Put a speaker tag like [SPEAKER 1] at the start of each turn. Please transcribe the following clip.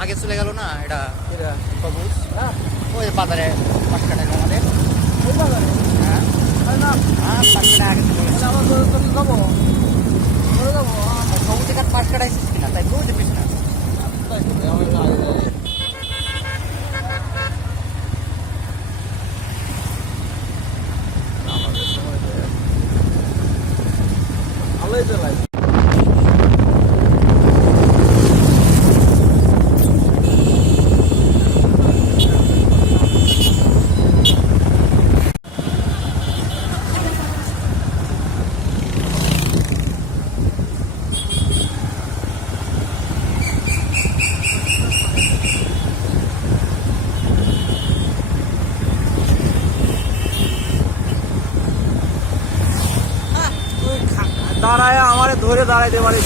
[SPEAKER 1] আগে চলে গেল না এটা
[SPEAKER 2] হ্যাঁ
[SPEAKER 1] ওই বাজারে পাঁচ আমাদের।
[SPEAKER 2] ওই
[SPEAKER 1] হ্যাঁ।
[SPEAKER 2] না।
[SPEAKER 1] হ্যাঁ পাঁচ কাটা আগে চলে গেছে।
[SPEAKER 2] তাহলে আমার তো তো যাব। চলে যাব?
[SPEAKER 1] সবুজ এখানে পাঁচ কাটাইছিস কিনা? তাই বুঝতে না?
[SPEAKER 2] চালাই দাঁড়ায় আমারে ধরে দাঁড়াইতে পারে।